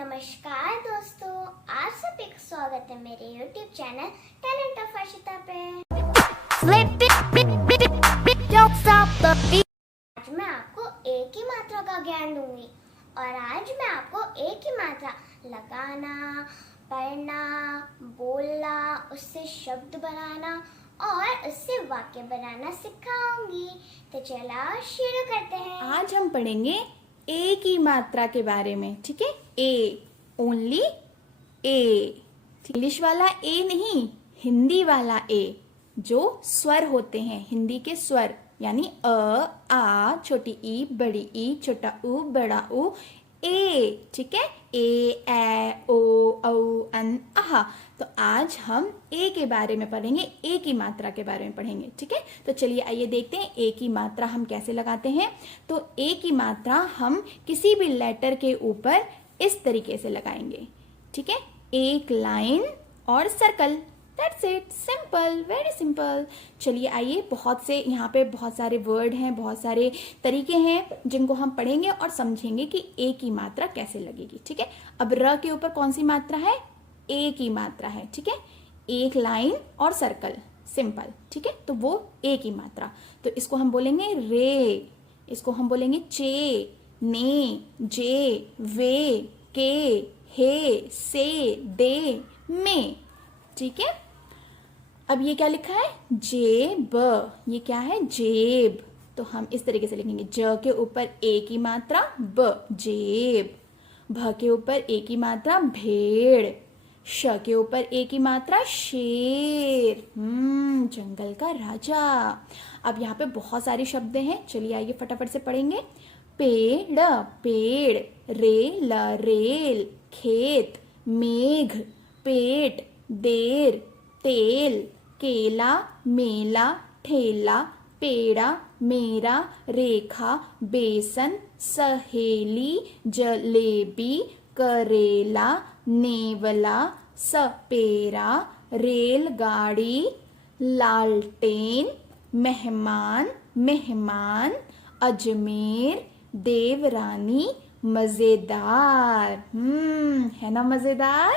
नमस्कार दोस्तों, आप सभी का स्वागत है मेरे YouTube channel talent of Arshita पे। आज मैं आपको एक ही मात्रा का ज्ञान दूंगी और आज मैं आपको एक ही मात्रा लगाना, पढ़ना, बोलना, उससे शब्द बनाना और उससे वाक्य बनाना सिखाऊंगी। तो चलो शुरू करते हैं। आज हम पढ़ेंगे ए की मात्रा के बारे में, ठीक है। ए, ओनली ए। इंग्लिश वाला ए नहीं, हिंदी वाला ए, जो स्वर होते हैं, हिंदी के स्वर, यानी अ, आ, छोटी ई, बड़ी ई, छोटा उ, बड़ा उ, ए, ठीक है। ए, ओ, औ, अन, आहा। तो आज हम ए के बारे में पढ़ेंगे, ए की मात्रा के बारे में पढ़ेंगे, ठीक है। तो चलिए आइए देखते हैं ए की मात्रा हम कैसे लगाते हैं। तो ए की मात्रा हम किसी भी लेटर के ऊपर इस तरीके से लगाएंगे, ठीक है। एक लाइन और circle, that's it, simple, very simple. चलिए आइए, बहुत से यहाँ पे बहुत सारे वर्ड हैं, बहुत सारे तरीके हैं जिनको हम पढ़ेंगे और समझेंगे कि ए की मात्रा कैसे लगेगी, ठीक है। अब र के ऊपर कौन सी मात्रा है? ए की मात्रा है, ठीक है। एक लाइन और सर्कल, सिंपल, ठीक है। तो वो ए की मात्रा, तो इसको हम बोलेंगे रे, इसको हम बोलेंगे चे, ने, जे, वे, के, हे, से, दे, में, ठीक है। अब ये क्या लिखा है? जेब, ये क्या है? जेब। तो हम इस तरीके से लिखेंगे, ज के ऊपर ए की मात्रा ब, जेब। भ के ऊपर ए की मात्रा भेड़। श के ऊपर ए की मात्रा शेर, जंगल का राजा। अब यहाँ पे बहुत सारे शब्द हैं, चलिए आइए फटाफट से पढ़ेंगे। पेड़, पेड़, रेल, रेल, खेत, मेघ, पेट, देर, तेल, केला, मेला, ठेला, पेड़ा, मेरा, रेखा, बेसन, सहेली, जलेबी, करेला, नेवला, सपेरा, रेलगाड़ी, लालटेन, मेहमान, मेहमान, अजमेर, देवरानी, मजेदार। है ना मजेदार?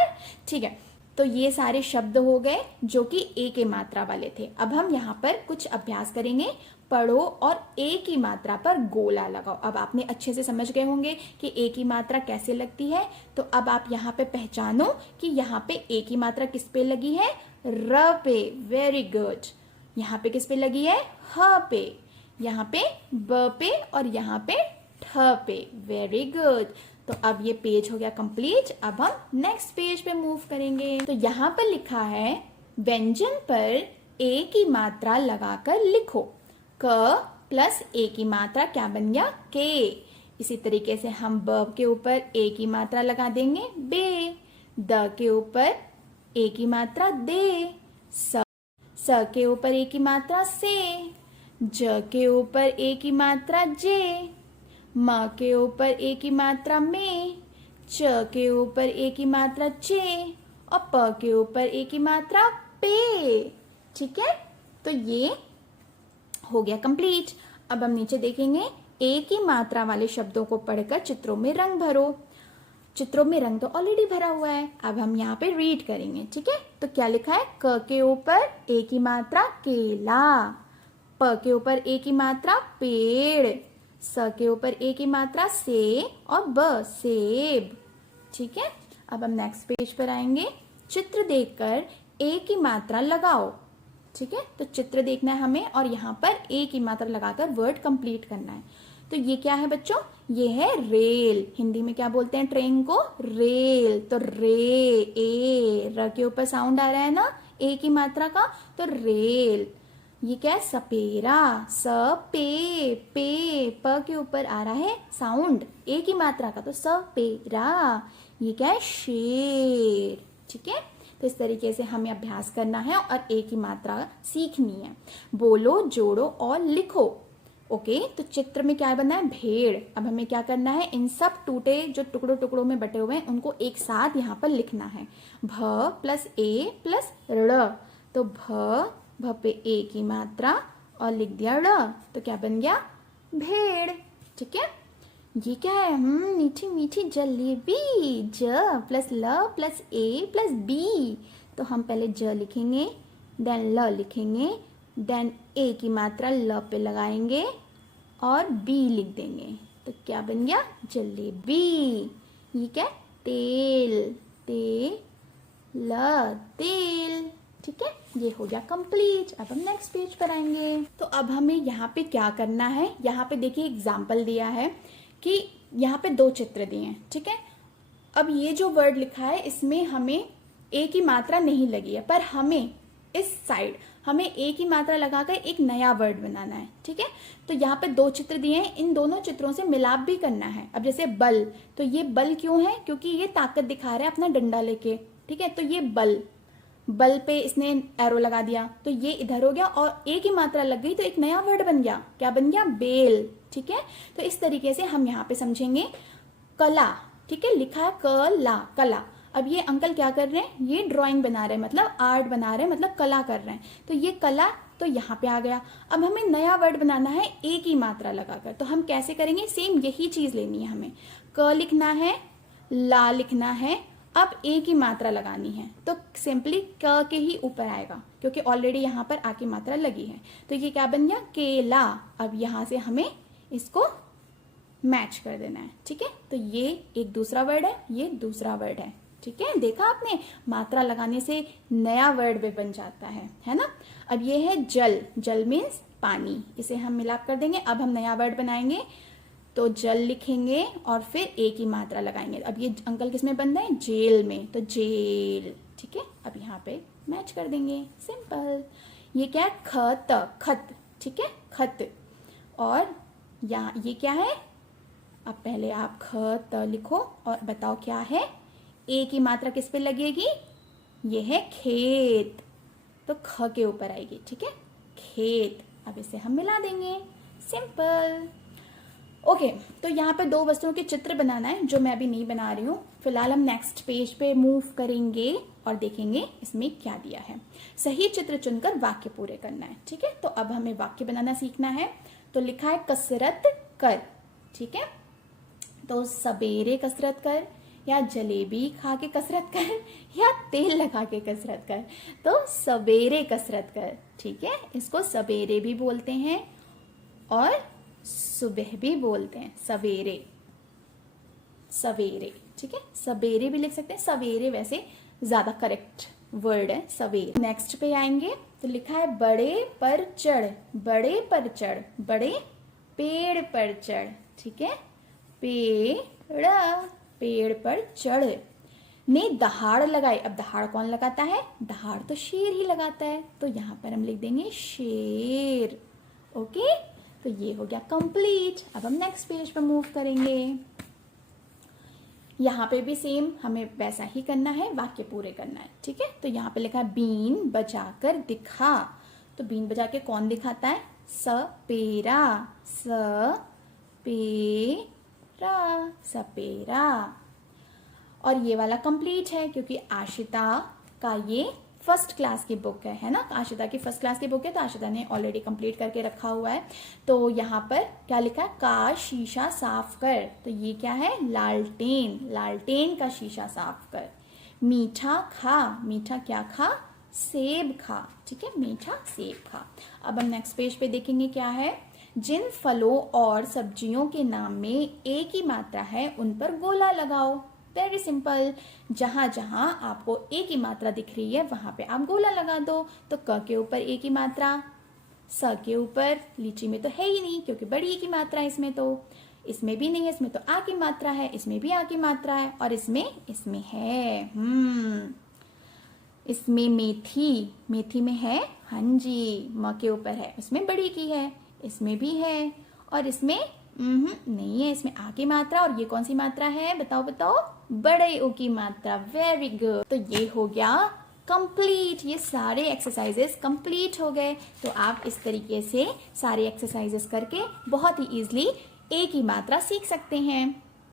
ठीक है। तो ये सारे शब्द हो गए जो कि ए के मात्रा वाले थे। अब हम यहाँ पर कुछ अभ्यास करेंगे। पढ़ो और ए की मात्रा पर गोला लगाओ। अब आपने अच्छे से समझ गए होंगे कि ए की मात्रा कैसे लगती है। तो अब आप यहाँ पे पहचानो कि यहाँ पे ए की मात्रा किस पे लगी है? र पे, वेरी गुड। यहाँ पे किस पे लगी है? ह पे। यहाँ पे ब पे और यहाँ पे ठ पे, वेरी गुड। तो अब ये पेज हो गया कंप्लीट। अब हम नेक्स्ट पेज पे मूव करेंगे। तो यहाँ पर लिखा है, व्यंजन पर ए की मात्रा लगाकर लिखो। क प्लस ए की मात्रा क्या बन गया? के। इसी तरीके से हम ब के ऊपर ए की मात्रा लगा देंगे, बे। द के ऊपर ए की मात्रा दे। स के ऊपर ए की मात्रा से। ज के ऊपर ए की मात्रा जे। म के ऊपर ए की मात्रा में। च के ऊपर ए की मात्रा चे और प के ऊपर ए की मात्रा पे, ठीक है। तो ये हो गया कंप्लीट। अब हम नीचे देखेंगे, ए की मात्रा वाले शब्दों को पढ़कर चित्रों में रंग भरो। चित्रों में रंग तो ऑलरेडी भरा हुआ है, अब हम यहाँ पे रीड करेंगे, ठीक है। तो क्या लिखा है? क के ऊपर ए की मात्रा केला। प के ऊपर ए की मात्रा पेड़। स के ऊपर ए की मात्रा से और ब सेब, ठीक है। अब हम नेक्स्ट पेज पर आएंगे। चित्र देखकर ए की मात्रा लगाओ, ठीक है। तो चित्र देखना है हमें और यहाँ पर ए की मात्रा लगाकर वर्ड कंप्लीट करना है। तो ये क्या है बच्चों? ये है रेल। हिंदी में क्या बोलते हैं ट्रेन को? रेल। तो रे, ए, र के ऊपर साउंड आ रहा है ना ए की मात्रा का, तो रेल। ये क्या है? सपेरा, स पे, प के ऊपर आ रहा है साउंड ए की मात्रा का, तो सपेरा। ये क्या है? शेर, ठीक है। तो इस तरीके से हमें अभ्यास करना है और ए की मात्रा सीखनी है। बोलो, जोड़ो और लिखो। ओके, तो चित्र में क्या बना है? भेड़। अब हमें क्या करना है? इन सब टूटे जो टुकड़ों टुकड़ों में बटे हुए हैं उनको एक साथ यहाँ पर लिखना है। भ प्लस ए प्लस ड़। तो भ पे ए की मात्रा और लिख दिया ड़, तो क्या बन गया? भेड़, ठीक है। ये क्या है? मीठी मीठी जलेबी। ज प्लस ल प्लस ए प्लस बी। तो हम पहले ज लिखेंगे, देन ल लिखेंगे, देन ए की मात्रा ल पे लगाएंगे और बी लिख देंगे। तो क्या बन गया? जलेबी। ये क्या? तेल। तेल। ठीक है, ये हो गया कंप्लीट। अब हम नेक्स्ट पेज पर आएंगे। तो अब हमें यहाँ पे क्या करना है? यहाँ पे देखिए एग्जाम्पल दिया है कि यहाँ पे 2 चित्र दिए हैं। ठीक है, अब ये जो वर्ड लिखा है इसमें हमें ए की मात्रा नहीं लगी है, पर हमें इस साइड हमें ए की मात्रा लगाकर एक नया वर्ड बनाना है। ठीक है, तो यहाँ पे 2 चित्र दिए हैं, इन दोनों चित्रों से मिलाप भी करना है। अब जैसे बल, तो ये बल क्यों है? क्योंकि ये ताकत दिखा रहा है अपना डंडा लेके। ठीक है, तो ये बल पे इसने एरो लगा दिया, तो ये इधर हो गया और ए की मात्रा लग गई तो एक नया वर्ड बन गया। क्या बन गया? बेल। ठीक है, तो इस तरीके से हम यहाँ पे समझेंगे। कला, ठीक है, लिखा है कला। अब ये अंकल क्या कर रहे हैं? ये ड्राइंग बना रहे हैं, मतलब आर्ट बना रहे हैं, मतलब कला कर रहे हैं। तो ये कला तो यहाँ पे आ गया। अब हमें नया वर्ड बनाना है ए की मात्रा लगाकर। तो हम कैसे करेंगे? सेम यही चीज लेनी है हमें। क लिखना है, ला लिखना है, अब ए की मात्रा लगानी है। तो सिंपली क के ही ऊपर आएगा क्योंकि ऑलरेडी यहाँ पर आ की मात्रा लगी है। तो ये क्या बन गया? केला। अब यहाँ से हमें इसको मैच कर देना है। ठीक है, तो ये एक दूसरा वर्ड है, ये दूसरा वर्ड है। ठीक है, देखा आपने, मात्रा लगाने से नया वर्ड भी बन जाता है ना। अब ये है जल मीन्स पानी, इसे हम मिलाप कर देंगे। अब हम नया वर्ड बनाएंगे, तो जल लिखेंगे और फिर ए की मात्रा लगाएंगे। अब ये अंकल किस में बन रहे हैं? जेल में, तो जेल। ठीक है, अब यहाँ पे मैच कर देंगे, सिंपल। ये क्या है? खत। ठीक है, खत। और यहाँ ये क्या है? अब पहले आप खत लिखो और बताओ क्या है। ए की मात्रा किस पे लगेगी? ये है खेत, तो ख के ऊपर आएगी। ठीक है, खेत। अब इसे हम मिला देंगे, सिंपल। ओके, तो यहाँ पे 2 वस्तुओं के चित्र बनाना है जो मैं अभी नहीं बना रही हूँ। फिलहाल हम नेक्स्ट पेज पे मूव करेंगे और देखेंगे इसमें क्या दिया है। सही चित्र चुनकर वाक्य पूरे करना है। ठीक है, तो अब हमें वाक्य बनाना सीखना है। तो लिखा है कसरत कर। ठीक है, तो सवेरे कसरत कर, या जलेबी खा के कसरत कर, या तेल लगा के कसरत कर। तो सवेरे कसरत कर। ठीक है, इसको सवेरे भी बोलते हैं और सुबह भी बोलते हैं। सवेरे। ठीक है, सवेरे भी लिख सकते हैं, सवेरे वैसे ज्यादा करेक्ट वर्ड है, सवेरे। नेक्स्ट पे आएंगे तो लिखा है बड़े पर चढ़, बड़े पेड़ पर चढ़। ठीक है, पेड़ पर चढ़। ने दहाड़ लगाई। अब दहाड़ कौन लगाता है? दहाड़ तो शेर ही लगाता है, तो यहाँ पर हम लिख देंगे शेर। ओके, तो ये हो गया कंप्लीट। अब हम नेक्स्ट पेज पर मूव करेंगे। यहाँ पे भी सेम हमें वैसा ही करना है, वाक्य पूरे करना है। ठीक है, तो यहाँ पे लिखा है बीन बजाकर दिखा। तो बीन बजा के कौन दिखाता है? सपेरा। और ये वाला कंप्लीट है क्योंकि आशिता का ये फर्स्ट क्लास की बुक है ना। आशिता की फर्स्ट क्लास की बुक है, तो आशिता ने ऑलरेडी कंप्लीट करके रखा हुआ है। तो यहाँ पर क्या लिखा है? का शीशा साफ कर। तो ये क्या है? लालटेन का शीशा साफ कर। मीठा खा। मीठा क्या खा? सेब खा। ठीक है, मीठा सेब खा। अब हम नेक्स्ट पेज पे देखेंगे क्या है। जिन फलों और सब्जियों के नाम में ए की मात्रा है उन पर गोला लगाओ। वेरी सिंपल, जहां जहां आपको ए की मात्रा दिख रही है वहां पे आप गोला लगा दो। तो क के ऊपर ए की मात्रा, स के ऊपर, लीची में तो है ही नहीं क्योंकि बड़ी ए की मात्रा है इसमें, तो इसमें भी नहीं है, इसमें तो आ की मात्रा है, इसमें भी आ की मात्रा है, और इसमें है इसमें मेथी में है, हाँ जी, म के ऊपर है, इसमें बड़ी की है, इसमें भी है, और इसमें नहीं है, इसमें आ की मात्रा। और ये कौन सी मात्रा है? बताओ, बड़े ओ की मात्रा। Very good. तो ये हो गया कंप्लीट, ये सारे एक्सरसाइजेस कंप्लीट हो गए। तो आप इस तरीके से सारे एक्सरसाइजेस करके बहुत ही इजीली ए की मात्रा सीख सकते हैं।